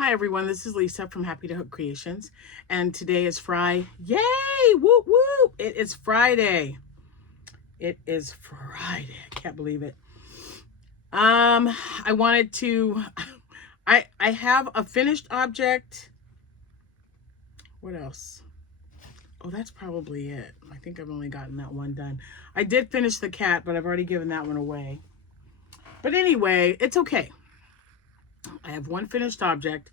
Hi everyone, this is Lisa from Happytohook Creations, and today is Friday. Yay! Whoop whoop! It is Friday. It is Friday. I can't believe it. I wanted to. I have a finished object. What else? Oh, that's probably it. I think I've only gotten that one done. I did finish the cat, but I've already given that one away. But anyway, it's okay. I have one finished object.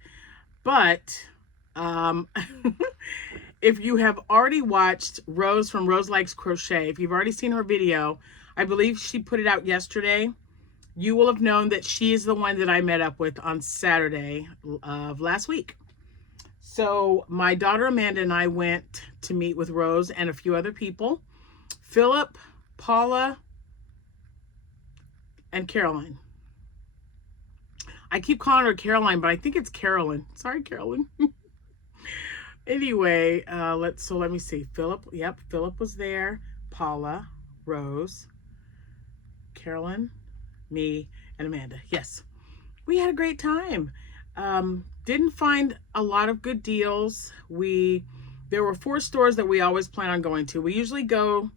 But if you have already watched Rose from Rose Likes Crochet, if you've already seen her video, I believe she put it out yesterday, you will have known that she is the one that I met up with on Saturday of last week. So my daughter Amanda and I went to meet with Rose and a few other people, Philip, Paula, and Caroline. I keep calling her Caroline, but I think it's Carolyn. Sorry, Carolyn. Anyway, let me see. Philip, yep, Philip was there. Paula, Rose, Carolyn, me, and Amanda. Yes, we had a great time. Didn't find a lot of good deals. There were 4 stores that we always plan on going to. We usually go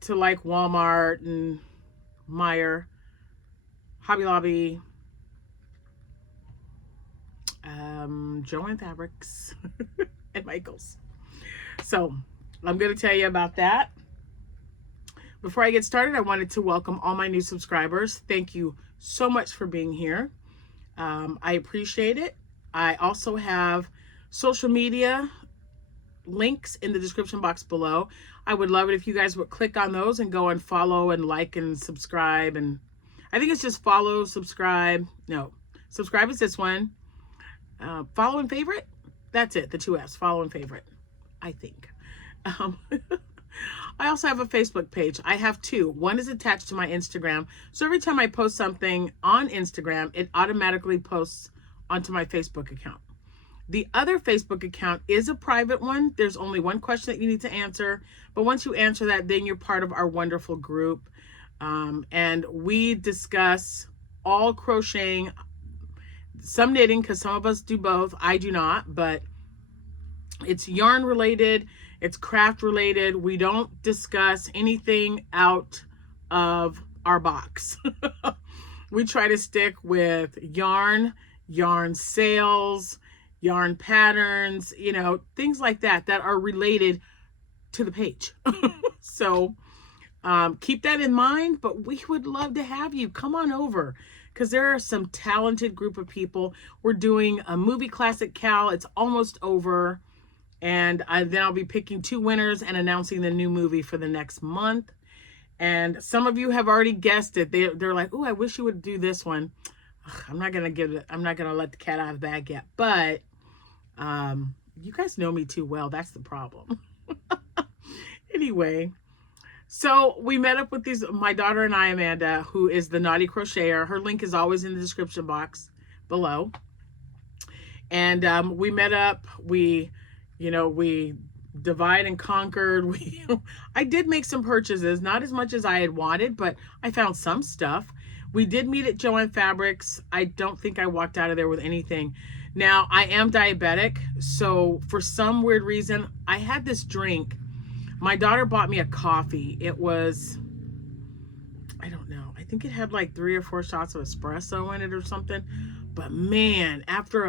to like Walmart and Meijer, Hobby Lobby, Joann Fabrics, and Michael's. So I'm going to tell you about that. Before I get started, I wanted to welcome all my new subscribers. Thank you so much for being here. I appreciate it. I also have social media links in the description box below. I would love it if you guys would click on those and go and follow and like and subscribe. And I think it's just follow, subscribe. No, subscribe is this one. Follow and favorite. That's it. The 2 F's, follow and favorite, I think. I also have a Facebook page. I have 2. One is attached to my Instagram. So every time I post something on Instagram, it automatically posts onto my Facebook account. The other Facebook account is a private one. There's only one question that you need to answer. But once you answer that, then you're part of our wonderful group. And we discuss all crocheting, some knitting, because some of us do both. I do not, but it's yarn related. It's craft related. We don't discuss anything out of our box. We try to stick with yarn sales, yarn patterns, things like that are related to the page. So keep that in mind, but we would love to have you come on over because there are some talented group of people. We're doing a movie classic Cal. It's almost over. And then I'll be picking 2 winners and announcing the new movie for the next month. And some of you have already guessed it. They're like, "Oh, I wish you would do this one." Ugh, I'm not gonna let the cat out of the bag yet. But you guys know me too well. That's the problem. Anyway, so we met up with my daughter and I, Amanda, who is the Naughty Crocheter. Her link is always in the description box below. And we met up. We divide and conquered. I did make some purchases, not as much as I had wanted, but I found some stuff. We did meet at Joann Fabrics. I don't think I walked out of there with anything. Now, I am diabetic, so for some weird reason, I had this drink. My daughter bought me a coffee. It was, I don't know, I think it had like 3 or 4 shots of espresso in it or something. But man, after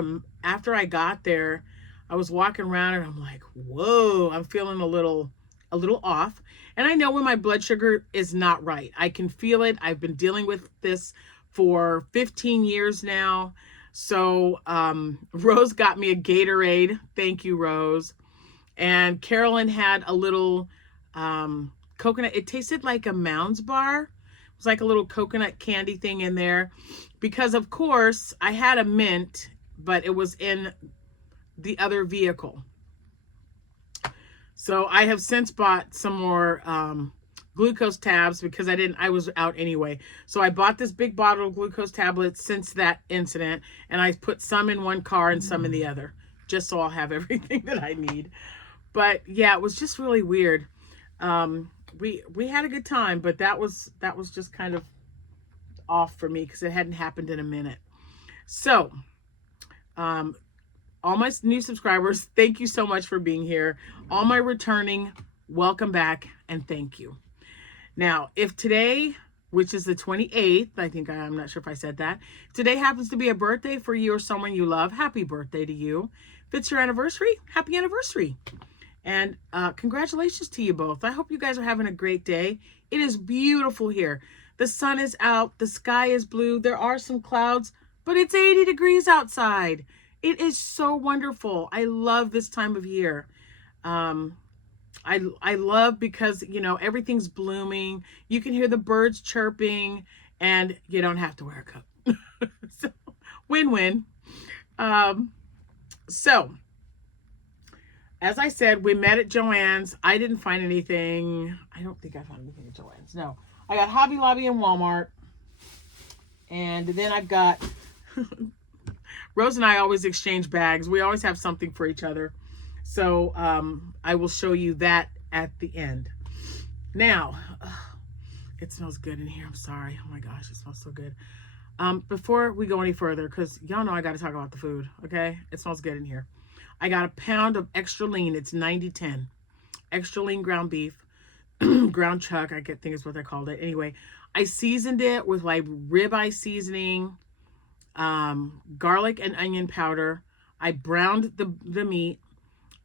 I got there, I was walking around and I'm like, whoa, I'm feeling a little off. And I know when my blood sugar is not right. I can feel it. I've been dealing with this for 15 years now. So Rose got me a Gatorade. Thank you, Rose. And Carolyn had a little coconut. It tasted like a Mounds bar. It was like a little coconut candy thing in there. Because, of course, I had a mint, but it was in the other vehicle. So I have since bought some more glucose tabs because I was out anyway. So I bought this big bottle of glucose tablets since that incident, and I put some in one car and some in the other, just so I'll have everything that I need. But yeah, it was just really weird. We had a good time, but that was just kind of off for me because it hadn't happened in a minute. So All my new subscribers, thank you so much for being here. All my returning, welcome back and thank you. Now, if today, which is the 28th, I'm not sure if I said that, today happens to be a birthday for you or someone you love, happy birthday to you. If it's your anniversary, happy anniversary. And congratulations to you both. I hope you guys are having a great day. It is beautiful here. The sun is out. The sky is blue. There are some clouds, but it's 80 degrees outside. It is so wonderful. I love this time of year. I love because, you know, everything's blooming. You can hear the birds chirping and you don't have to wear a coat. So, win-win. So, as I said, we met at Joann's. I didn't find anything. I don't think I found anything at Joann's. No. I got Hobby Lobby and Walmart. And then I've got... Rose and I always exchange bags. We always have something for each other. So I will show you that at the end. Now, it smells good in here. I'm sorry. Oh my gosh, it smells so good. Before we go any further, because y'all know I got to talk about the food, okay? It smells good in here. I got a pound of extra lean. It's 90-10. Extra lean ground beef. Ground chuck, I think is what they called it. Anyway, I seasoned it with like ribeye seasoning, garlic and onion powder. I browned the meat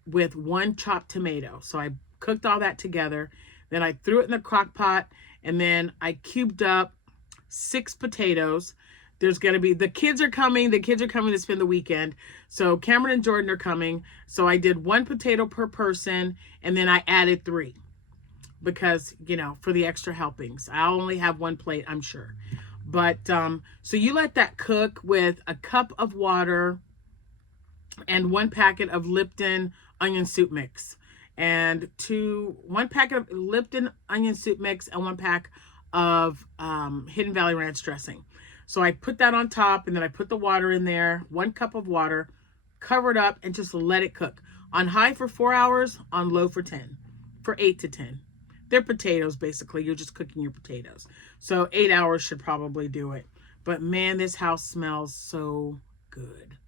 with 1 chopped tomato. So I cooked all that together. Then I threw it in the crock pot, and then I cubed up 6 potatoes. There's going to be, the kids are coming to spend the weekend. So Cameron and Jordan are coming. So I did 1 potato per person, and then I added 3 because, you know, for the extra helpings. I'll only have 1 plate, I'm sure. But, so you let that cook with a cup of water and 1 packet of Lipton onion soup mix, and 1 packet of Lipton onion soup mix and 1 pack of Hidden Valley Ranch dressing. So I put that on top, and then I put the water in there, 1 cup of water, cover it up, and just let it cook. On high for 4 hours, on low for 10, for 8 to 10. They're potatoes, basically. You're just cooking your potatoes. So 8 hours should probably do it. But man, this house smells so good.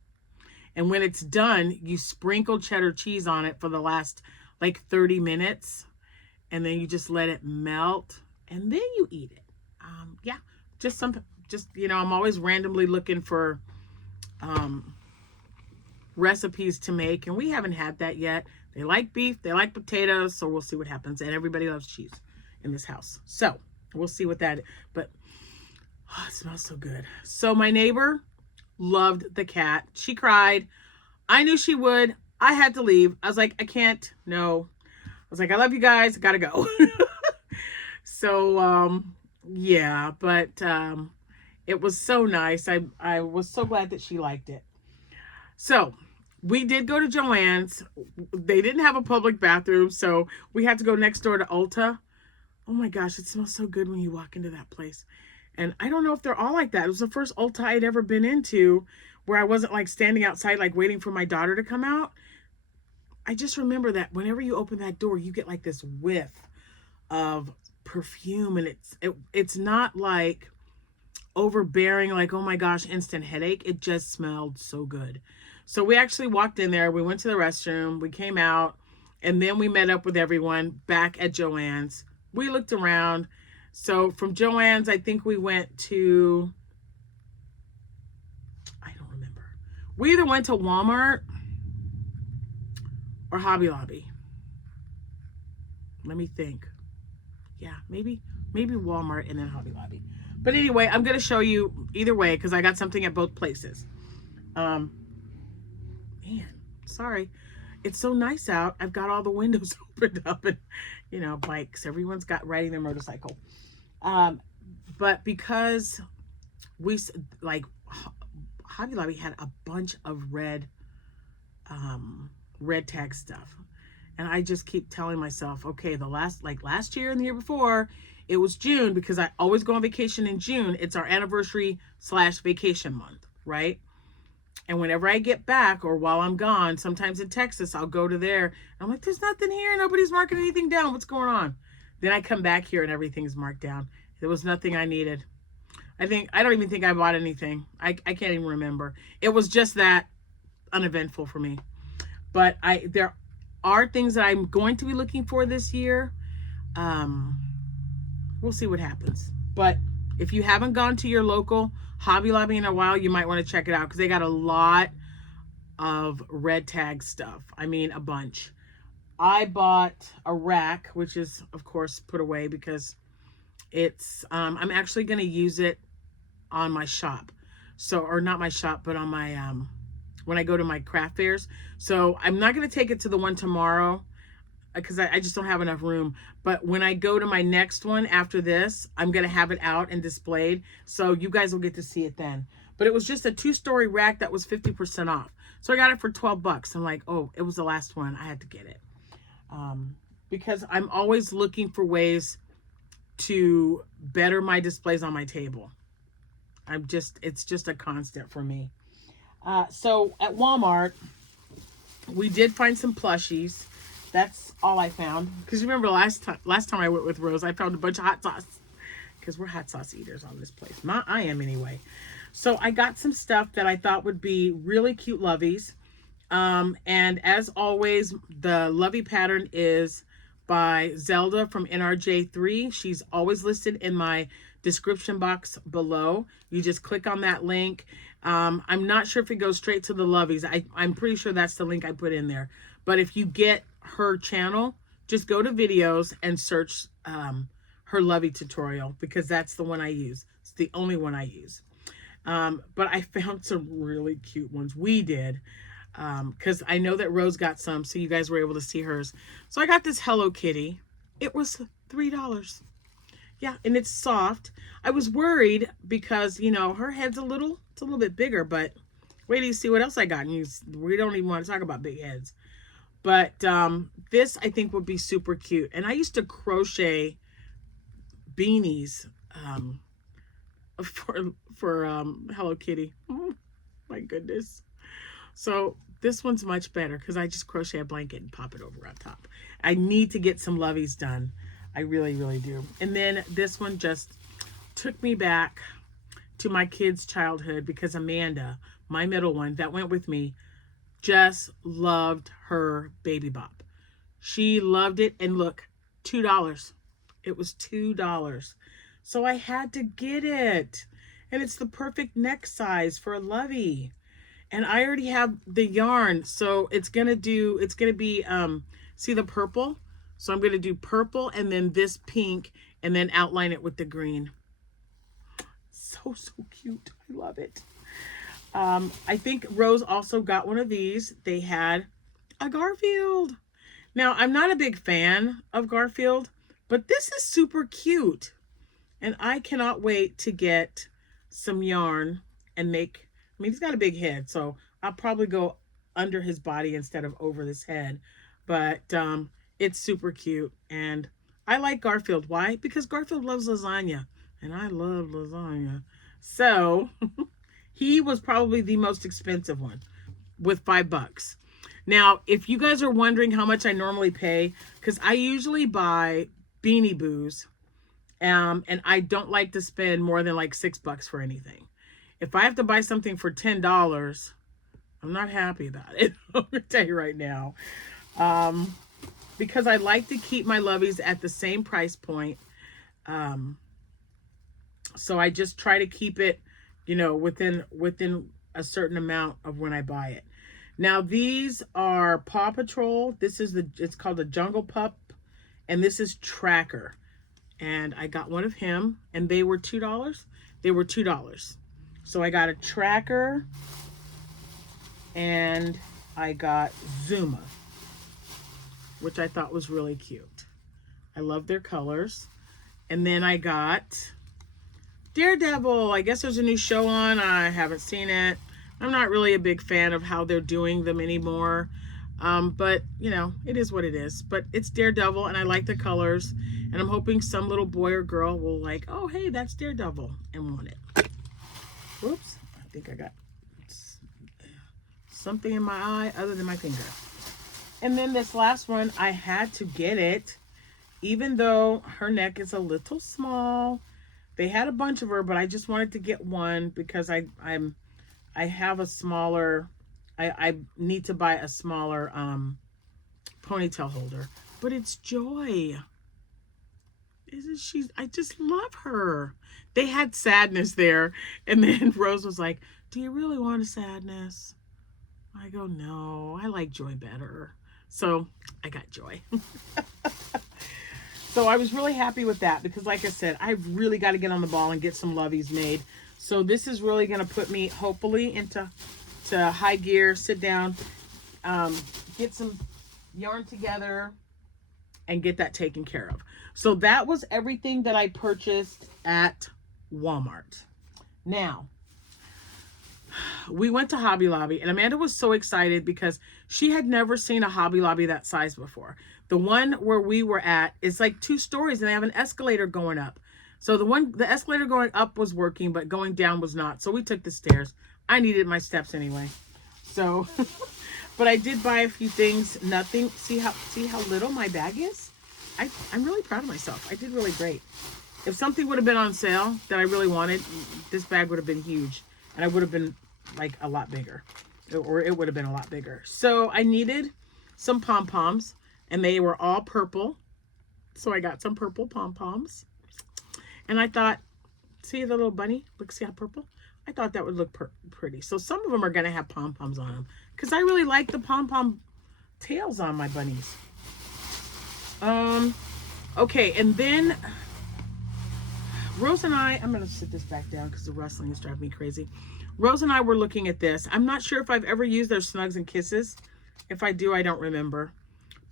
And when it's done, you sprinkle cheddar cheese on it for the last like 30 minutes. And then you just let it melt. And then you eat it. Yeah, just, you know, I'm always randomly looking for recipes to make. And we haven't had that yet. They like beef, they like potatoes, so we'll see what happens. And everybody loves cheese in this house. So we'll see what that is. But oh, it smells so good. So my neighbor loved the cat. She cried. I knew she would. I had to leave. I was like, I can't. No. I was like, I love you guys. I gotta go. So, yeah, but it was so nice. I was so glad that she liked it. So we did go to Joann's. They didn't have a public bathroom, so we had to go next door to Ulta. Oh my gosh, it smells so good when you walk into that place. And I don't know if they're all like that. It was the first Ulta I'd ever been into where I wasn't like standing outside like waiting for my daughter to come out. I just remember that whenever you open that door, you get like this whiff of perfume, and it's not like overbearing, like, oh my gosh, instant headache. It just smelled so good. So we actually walked in there. We went to the restroom. We came out, and then we met up with everyone back at Joann's. We looked around. So from Joann's, I think we went to, I don't remember. We either went to Walmart or Hobby Lobby. Let me think. Yeah, maybe Walmart and then Hobby Lobby. But anyway, I'm going to show you either way because I got something at both places. Man, sorry. It's so nice out. I've got all the windows opened up and, you know, bikes. Everyone's got riding their motorcycle. But because we, like, Hobby Lobby had a bunch of red tag stuff. And I just keep telling myself, okay, last year and the year before, it was June because I always go on vacation in June. It's our anniversary/vacation month, right? And whenever I get back or while I'm gone, sometimes in Texas, I'll go to there. I'm like, there's nothing here. Nobody's marking anything down. What's going on? Then I come back here and everything's marked down. There was nothing I needed. I don't even think I bought anything. I can't even remember. It was just that, I don't know, I just keep telling myself, okay, last year and the year before, it was June because I always go on vacation in June. It's our anniversary/vacation month, right? And whenever I get back or while I'm gone, sometimes in Texas, I'll go to there. I'm like, there's nothing here. Nobody's marking anything down. What's going on? Then I come back here and everything's marked down. There was nothing I needed. I can't even remember. It was just that uneventful for me. But there are things that I'm going to be looking for this year. We'll see what happens. But if you haven't gone to your local Hobby Lobby in a while, you might want to check it out because they got a lot of red tag stuff. I mean, a bunch. I bought a rack, which is, of course, put away because it's, I'm actually going to use it on my shop. So, or not my shop, but on my, when I go to my craft fairs. So I'm not going to take it to the one tomorrow because I just don't have enough room. But when I go to my next one after this, I'm going to have it out and displayed. So you guys will get to see it then. But it was just a 2-story rack that was 50% off. So I got it for 12 bucks. I'm like, oh, it was the last one. I had to get it. Because I'm always looking for ways to better my displays on my table. It's just a constant for me. So at Walmart, we did find some plushies. That's all I found. Because remember last time I went with Rose, I found a bunch of hot sauce. Because we're hot sauce eaters on this place. I am anyway. So I got some stuff that I thought would be really cute loveys. And as always, the lovey pattern is by Zelda from NRJ3. She's always listed in my description box below. You just click on that link. I'm not sure if it goes straight to the loveys. I'm pretty sure that's the link I put in there. But if you get her channel, just go to videos and search her lovey tutorial because that's the one I use. It's the only one I use. But I found some really cute ones. We did. Because I know that Rose got some, so you guys were able to see hers. So I got this Hello Kitty. It was $3. Yeah, and it's soft. I was worried because, you know, her head's it's a little bit bigger, but wait till you see what else I got. And we don't even want to talk about big heads. But this, I think, would be super cute. And I used to crochet beanies for Hello Kitty. Oh, my goodness. So this one's much better because I just crochet a blanket and pop it over on top. I need to get some loveys done. I really, really do. And then this one just took me back to my kids' childhood because Amanda, my middle one that went with me, just loved her baby bop. She loved it. And look, $2. It was $2. So I had to get it. And it's the perfect neck size for a lovey. And I already have the yarn, so it's gonna be, see the purple? So I'm gonna do purple and then this pink and then outline it with the green. So cute, I love it. I think Rose also got one of these. They had a Garfield. Now, I'm not a big fan of Garfield, but this is super cute. And I cannot wait to get some yarn and make, I mean, he's got a big head, so I'll probably go under his body instead of over his head. But it's super cute. And I like Garfield. Why? Because Garfield loves lasagna. And I love lasagna. So he was probably the most expensive one with $5. Now, if you guys are wondering how much I normally pay, because I usually buy Beanie Boos. And I don't like to spend more than like $6 for anything. If I have to buy something for $10, I'm not happy about it. I'm going to tell you right now. Because I like to keep my loveys at the same price point. So I just try to keep it, you know, within a certain amount of when I buy it. Now these are Paw Patrol. It's called the Jungle Pup. And this is Tracker. And I got one of him. And they were $2. They were $2. So I got a Tracker and I got Zuma, which I thought was really cute. I love their colors. And then I got Daredevil. I guess there's a new show on. I haven't seen it. I'm not really a big fan of how they're doing them anymore. But, you know, it is what it is. But it's Daredevil and I like the colors. And I'm hoping some little boy or girl will like, oh, hey, that's Daredevil and want it. Whoops, I think I got something in my eye other than my finger. And then this last one, I had to get it, even though her neck is a little small. They had a bunch of her, but I just wanted to get one because I have a smaller I need to buy a smaller ponytail holder. But it's Joy. Isn't she? I just love her. They had Sadness there. And then Rose was like, do you really want a Sadness? I go, no, I like Joy better. So I got Joy. So I was really happy with that because, like I said, I've really got to get on the ball and get some loveys made. So this is really going to put me, hopefully, into high gear, sit down, get some yarn together, and get that taken care of. So that was everything that I purchased at Walmart. Now, we went to Hobby Lobby, and Amanda was so excited because she had never seen a Hobby Lobby that size before. The one where we were at is like 2 stories, and they have an escalator going up. So the escalator going up was working, but going down was not. So we took the stairs. I needed my steps anyway. So, but I did buy a few things. Nothing. See how little my bag is? I'm really proud of myself. I did really great. If something would have been on sale that I really wanted, this bag would have been huge, and I would have been like a lot bigger, or it would have been a lot bigger. So I needed some pom-poms, and they were all purple. So I got some purple pom-poms, and I thought, see the little bunny? Look, see how purple? I thought that would look pretty. So some of them are going to have pom-poms on them because I really like the pom-pom tails on my bunnies. Okay, and then Rose and I'm going to sit this back down because the rustling is driving me crazy. Rose and I were looking at this. I'm not sure if I've ever used their Snugs and Kisses. If I do, I don't remember.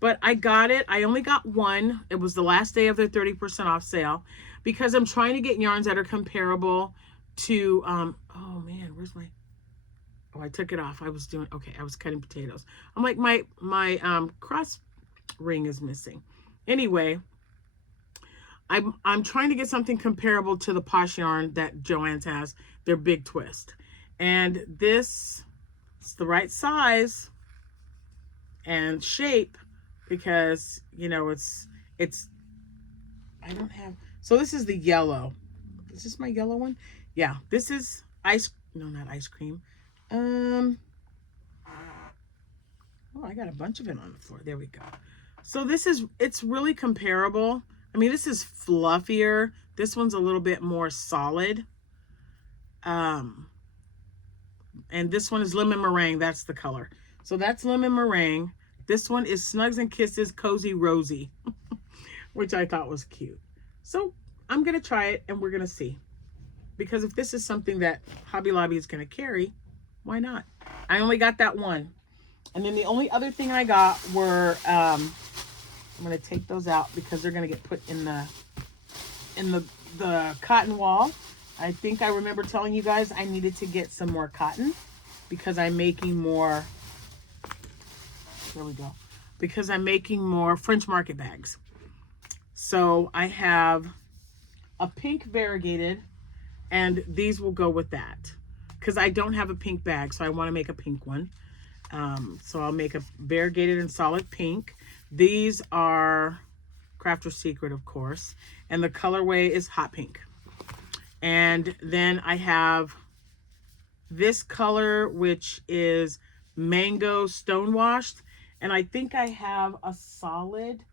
But I got it. I only got one. It was the last day of their 30% off sale because I'm trying to get yarns that are comparable to, oh man, where's my, oh, I took it off. I was cutting potatoes. I'm like, my cross ring is missing. Anyway, I'm trying to get something comparable to the Posh yarn that Joann's has, their Big Twist. And this is the right size and shape because, you know, it's, I don't have, so this is the yellow. Is this my yellow one? Yeah, this is not ice cream. Oh, I got a bunch of it on the floor. There we go. So it's really comparable. I mean, this is fluffier. This one's a little bit more solid. And this one is Lemon Meringue. That's the color. So that's Lemon Meringue. This one is Snugs and Kisses Cozy Rosy, which I thought was cute. So I'm going to try it and we're going to see. Because if this is something that Hobby Lobby is going to carry, why not? I only got that one. And then the only other thing I got were, I'm going to take those out because they're going to get put in the cotton wall. I think I remember telling you guys I needed to get some more cotton because I'm making more, there we go, because I'm making more French market bags. So I have a pink variegated, and these will go with that because I don't have a pink bag, so I want to make a pink one. So I'll make a variegated and solid pink. These are Crafter's Secret, of course, and the colorway is hot pink. And then I have this color, which is Mango Stonewashed, and I think I have a solid.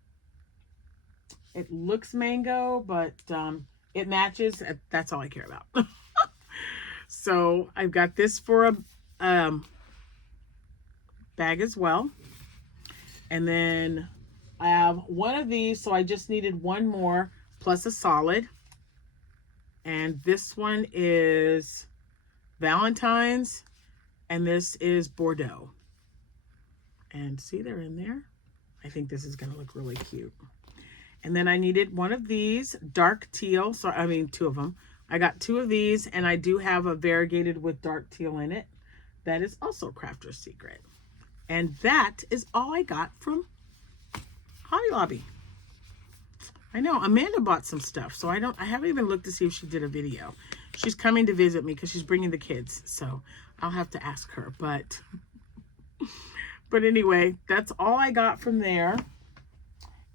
It looks mango, but it matches. That's all I care about. So I've got this for a bag as well. And then I have one of these, so I just needed one more plus a solid. And this one is Valentine's, and this is Bordeaux. And see, they're in there. I think this is going to look really cute. And then I needed one of these, dark teal. So, I mean, 2 of them. I got 2 of these, and I do have a variegated with dark teal in it. That is also Crafter's Secret. And that is all I got from Hobby Lobby. I know Amanda bought some stuff, so I haven't even looked to see if she did a video. She's coming to visit me because she's bringing the kids, so I'll have to ask her. But anyway, that's all I got from there.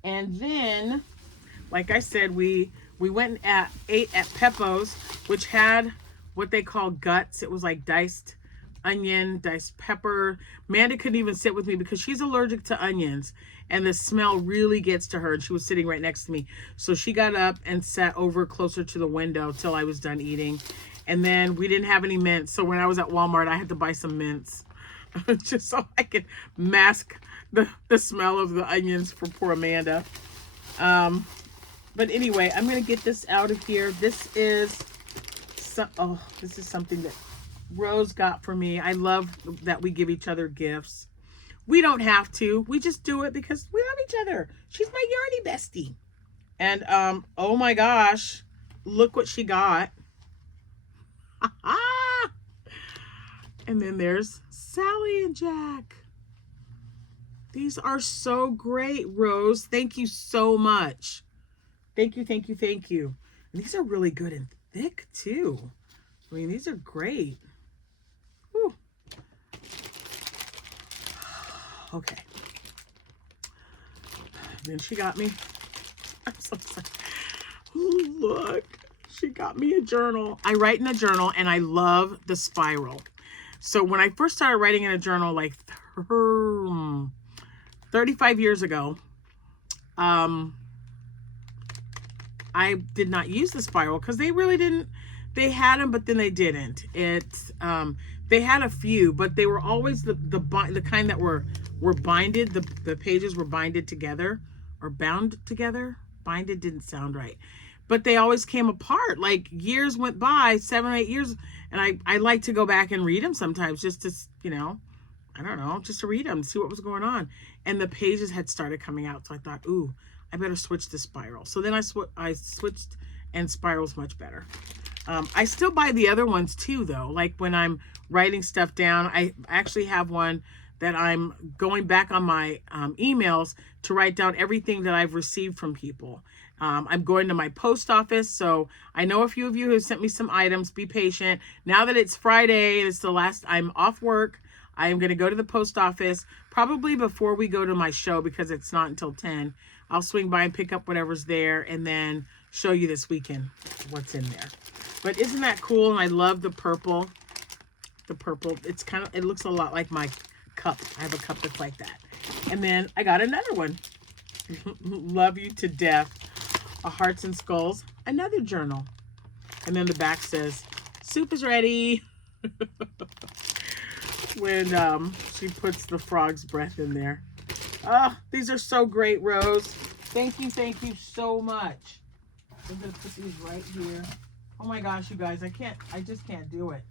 And then, like I said, we went and ate at Peppo's, which had what they call guts. It was like diced onion, diced pepper. Amanda couldn't even sit with me because she's allergic to onions, and the smell really gets to her. And she was sitting right next to me. So she got up and sat over closer to the window till I was done eating. And then we didn't have any mints. So when I was at Walmart, I had to buy some mints just so I could mask the smell of the onions for poor Amanda. But anyway, I'm going to get this out of here. This is something that Rose got for me. I love that we give each other gifts. We don't have to. We just do it because we love each other. She's my yarny bestie. And oh my gosh, look what she got. And then there's Sally and Jack. These are so great, Rose. Thank you so much. Thank you, thank you, thank you. And these are really good and thick too. I mean, these are great. Whew. Okay. Then she got me. I'm so sorry. Look, she got me a journal. I write in a journal and I love the spiral. So when I first started writing in a journal, like 35 years ago, I did not use the spiral because they really didn't. They had them, but then they didn't. They had a few, but they were always the kind that were binded. The pages were binded together or bound together. Binded didn't sound right, but they always came apart. Like years went by, 7 or 8 years, and I like to go back and read them sometimes just to, you know, I don't know, just to read them, see what was going on. And the pages had started coming out, so I thought, ooh, I better switch to spiral. So then I switched, and spiral's much better. I still buy the other ones too, though. Like when I'm writing stuff down, I actually have one that I'm going back on my emails to write down everything that I've received from people. I'm going to my post office, so I know a few of you have sent me some items. Be patient. Now that it's Friday and it's the last, I'm off work, I am going to go to the post office probably before we go to my show because it's not until 10. I'll swing by and pick up whatever's there and then show you this weekend what's in there. But isn't that cool? And I love the purple. The purple, it's kind of, it looks a lot like my cup. I have a cup that's like that. And then I got another one. Love you to death. A Hearts and Skulls, another journal. And then the back says, soup is ready. When she puts the frog's breath in there. Oh, these are so great, Rose. Thank you so much. I'm gonna put these right here. Oh my gosh, you guys, I just can't do it.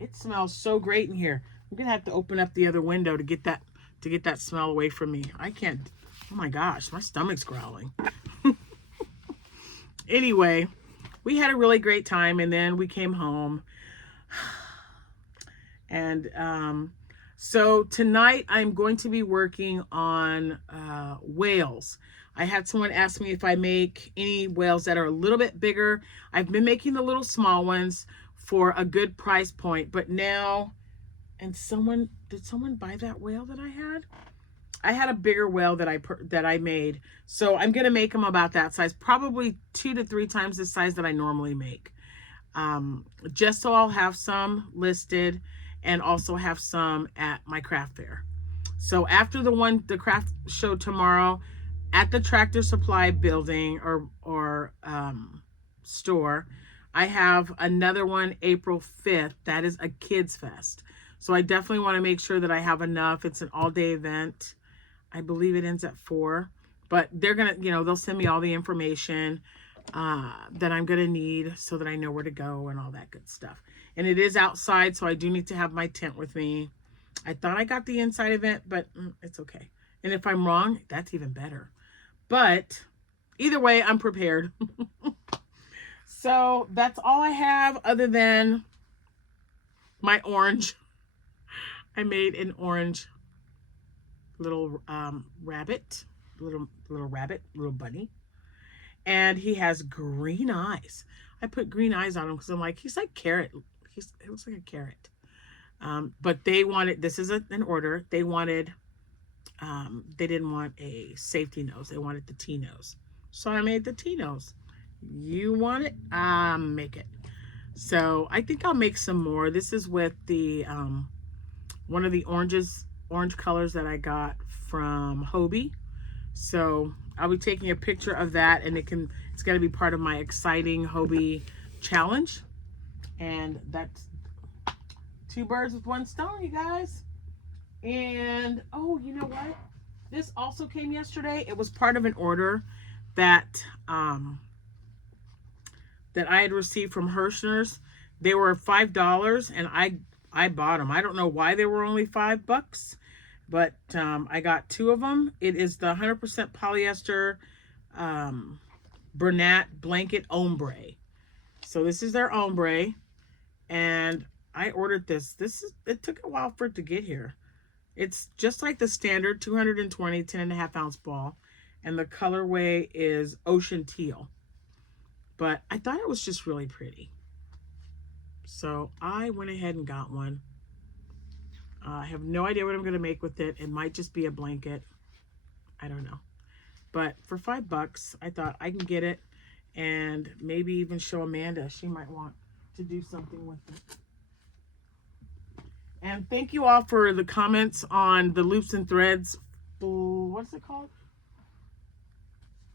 It smells so great in here. I'm gonna have to open up the other window to get that smell away from me. I can't. Oh my gosh, my stomach's growling. Anyway, we had a really great time, and then we came home. And so tonight I'm going to be working on whales. I had someone ask me if I make any whales that are a little bit bigger. I've been making the little small ones for a good price point, but now, and did someone buy that whale that I had? I had a bigger whale that I made. So I'm going to make them about that size, probably 2 to 3 times the size that I normally make. Just so I'll have some listed and also have some at my craft fair. So after the craft show tomorrow at the Tractor Supply building or store, I have another one April 5th. That is a kids fest. So I definitely want to make sure that I have enough. It's an all-day event. I believe it ends at 4, but they're going to, they'll send me all the information that I'm going to need so that I know where to go and all that good stuff. And it is outside, so I do need to have my tent with me. I thought I got the inside event, but it's okay. And if I'm wrong, that's even better. But either way, I'm prepared. So that's all I have other than my orange. I made an orange little rabbit, little bunny. And he has green eyes. I put green eyes on him because I'm like, he's like carrot. It looks like a carrot. But they wanted, this is an order. They wanted, they didn't want a safety nose. They wanted the T-nose. So I made the T-nose. You want it? Make it. So I think I'll make some more. This is with the one of the orange colors that I got from Hobie. So I'll be taking a picture of that, and it's going to be part of my exciting Hobie challenge. And that's 2 birds with 1 stone, you guys. And oh, you know what? This also came yesterday. It was part of an order that that I had received from Hirschner's. They were $5, and I bought them. I don't know why they were only $5, but I got 2 of them. It is the 100% polyester Bernat blanket ombre. So this is their ombre, and I ordered this. It took a while for it to get here. It's just like the standard 220 10.5 ounce ball, and the colorway is ocean teal. But I thought it was just really pretty, so I went ahead and got one. I have no idea what I'm going to make with it. It might just be a blanket. I don't know. But for $5, I thought I can get it and maybe even show Amanda. She might want to do something with it. And thank you all for the comments on the Loops and Threads. What's it called?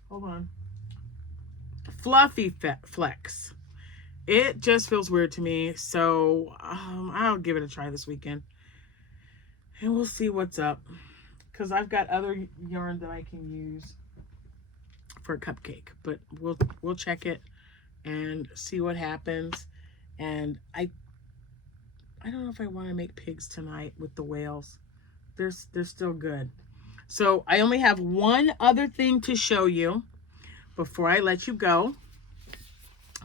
Hold on. Fluffy Flex. It just feels weird to me. So I'll give it a try this weekend. And we'll see what's up. Because I've got other yarn that I can use for a cupcake. But we'll check it and see what happens. And I don't know if I want to make pigs tonight with the whales. They're still good. So I only have one other thing to show you before I let you go.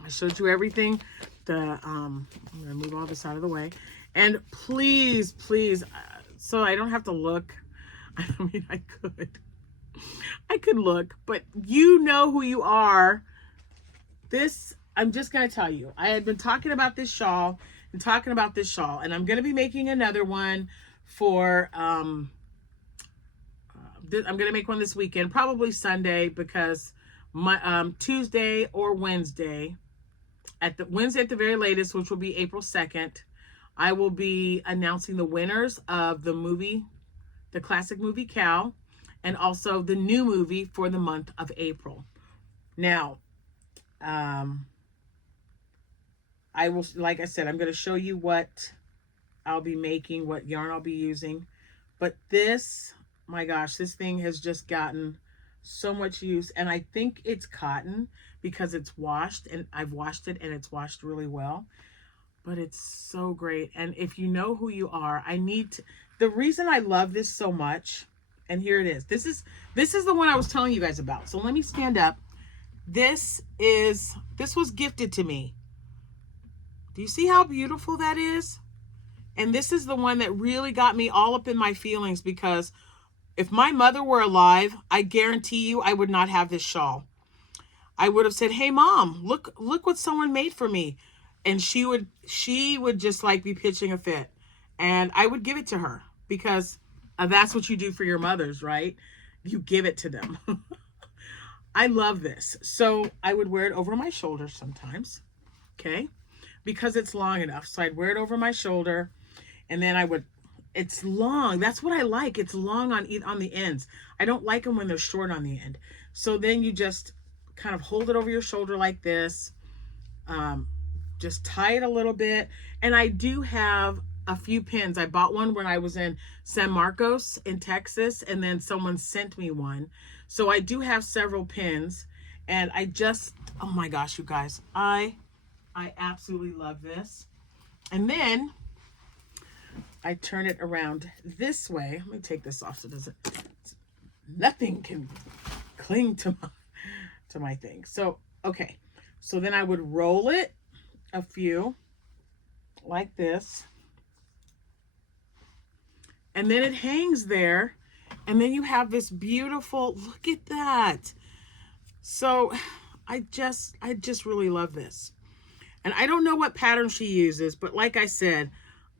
I showed you everything. I'm going to move all this out of the way. And please, so I don't have to look. I mean, I could look, but you know who you are. I'm just going to tell you. I had been talking about this shawl, and I'm going to be making another one for, I'm going to make one this weekend, probably Sunday, because my Tuesday or Wednesday, Wednesday at the very latest, which will be April 2nd, I will be announcing the winners of the movie, the classic movie Cow, and also the new movie for the month of April. Now, I will, like I said, I'm going to show you what I'll be making, what yarn I'll be using. But this, my gosh, this thing has just gotten so much use. And I think it's cotton because it's washed, and I've washed it and it's washed really well. But it's so great. And if you know who you are, the reason I love this so much, and here it is. This is the one I was telling you guys about. So let me stand up. This was gifted to me. Do you see how beautiful that is? And this is the one that really got me all up in my feelings, because if my mother were alive, I guarantee you I would not have this shawl. I would have said, "Hey Mom, look what someone made for me." And she would just like be pitching a fit. And I would give it to her, because that's what you do for your mothers, right? You give it to them. I love this. So I would wear it over my shoulder sometimes. Okay. Because it's long enough. So I'd wear it over my shoulder, and then it's long. That's what I like. It's long on the ends. I don't like them when they're short on the end. So then you just kind of hold it over your shoulder like this. Just tie it a little bit. And I do have a few pins. I bought one when I was in San Marcos in Texas, and then someone sent me one. So I do have several pins, and oh my gosh, you guys, I absolutely love this. And then I turn it around this way. Let me take this off so nothing can cling to my thing. So, okay. So then I would roll it a few like this. And then it hangs there. And then you have this beautiful, look at that. So I just really love this. And I don't know what pattern she uses, but like I said,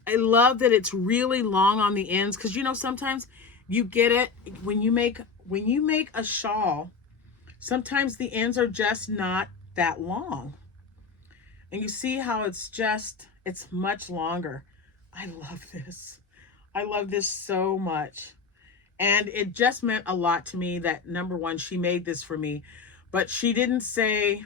I love that it's really long on the ends, because sometimes you get it when you make a shawl, sometimes the ends are just not that long. And you see how it's much longer. I love this. I love this so much. And it just meant a lot to me that, number one, she made this for me, but she didn't say,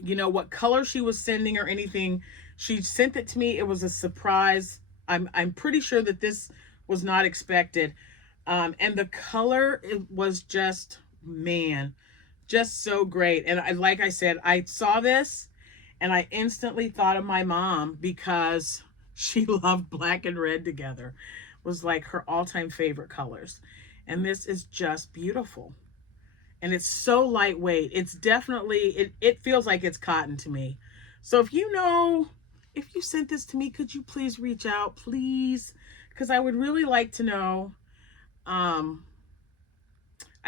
what color she was sending or anything. She sent it to me. It was a surprise. I'm pretty sure that this was not expected. And the color, it was just, man, just so great. And like I said, I saw this and I instantly thought of my mom because she loved black and red together. It was like her all-time favorite colors. And this is just beautiful. And it's so lightweight. It's definitely, it feels like it's cotton to me. So if if you sent this to me, could you please reach out, please? Because I would really like to know. I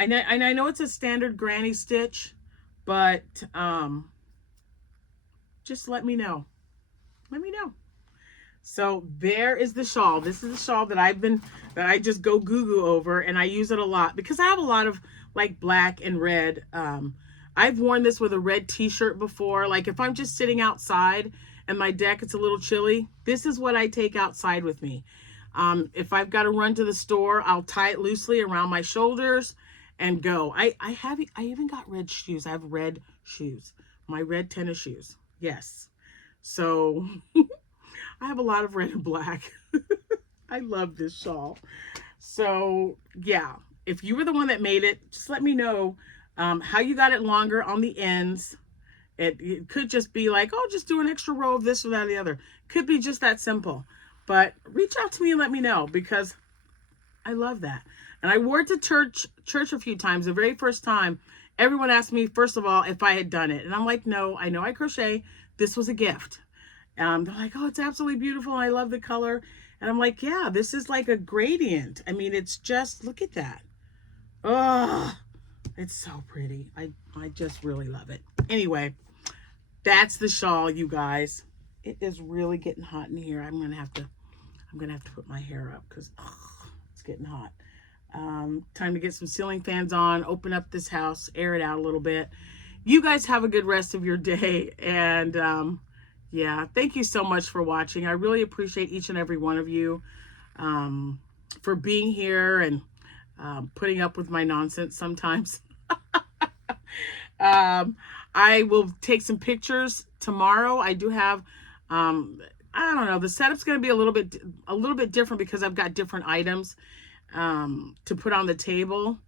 know it's a standard granny stitch, but just let me know. Let me know. So there is the shawl. This is the shawl that I just go goo over, and I use it a lot because I have a lot of like black and red. I've worn this with a red t-shirt before. Like if I'm just sitting outside and my deck, it's a little chilly, this is what I take outside with me. If I've got to run to the store, I'll tie it loosely around my shoulders and go. I even got red shoes. I have red shoes, my red tennis shoes. Yes. So I have a lot of red and black. I love this shawl. So yeah, if you were the one that made it, just let me know how you got it longer on the ends. It could just be like, oh, just do an extra row of this or that or the other. Could be just that simple. But reach out to me and let me know because I love that. And I wore it to church a few times. The very first time, everyone asked me, first of all, if I had done it. And I'm like, no, I know I crochet. This was a gift. They're like, oh, it's absolutely beautiful. I love the color. And I'm like, yeah, this is like a gradient. I mean, it's just, look at that. Oh, it's so pretty. I just really love it. Anyway, that's the shawl, you guys. It is really getting hot in here. I'm gonna have to put my hair up because it's getting hot. Time to get some ceiling fans on, open up this house, air it out a little bit. You guys have a good rest of your day. And yeah, thank you so much for watching. I really appreciate each and every one of you for being here and putting up with my nonsense sometimes. I will take some pictures tomorrow. I do have, I don't know, the setup's going to be a little bit different because I've got different items to put on the table,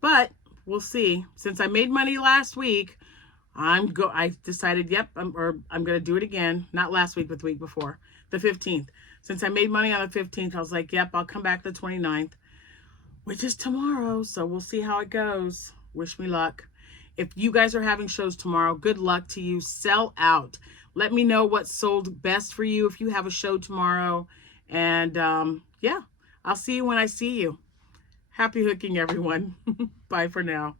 but we'll see. Since I made money last week, I decided, yep, I'm going to do it again. Not last week, but the week before, the 15th. Since I made money on the 15th, I was like, yep, I'll come back the 29th, which is tomorrow. So we'll see how it goes. Wish me luck. If you guys are having shows tomorrow, good luck to you. Sell out. Let me know what sold best for you if you have a show tomorrow. And yeah, I'll see you when I see you. Happy hooking, everyone. Bye for now.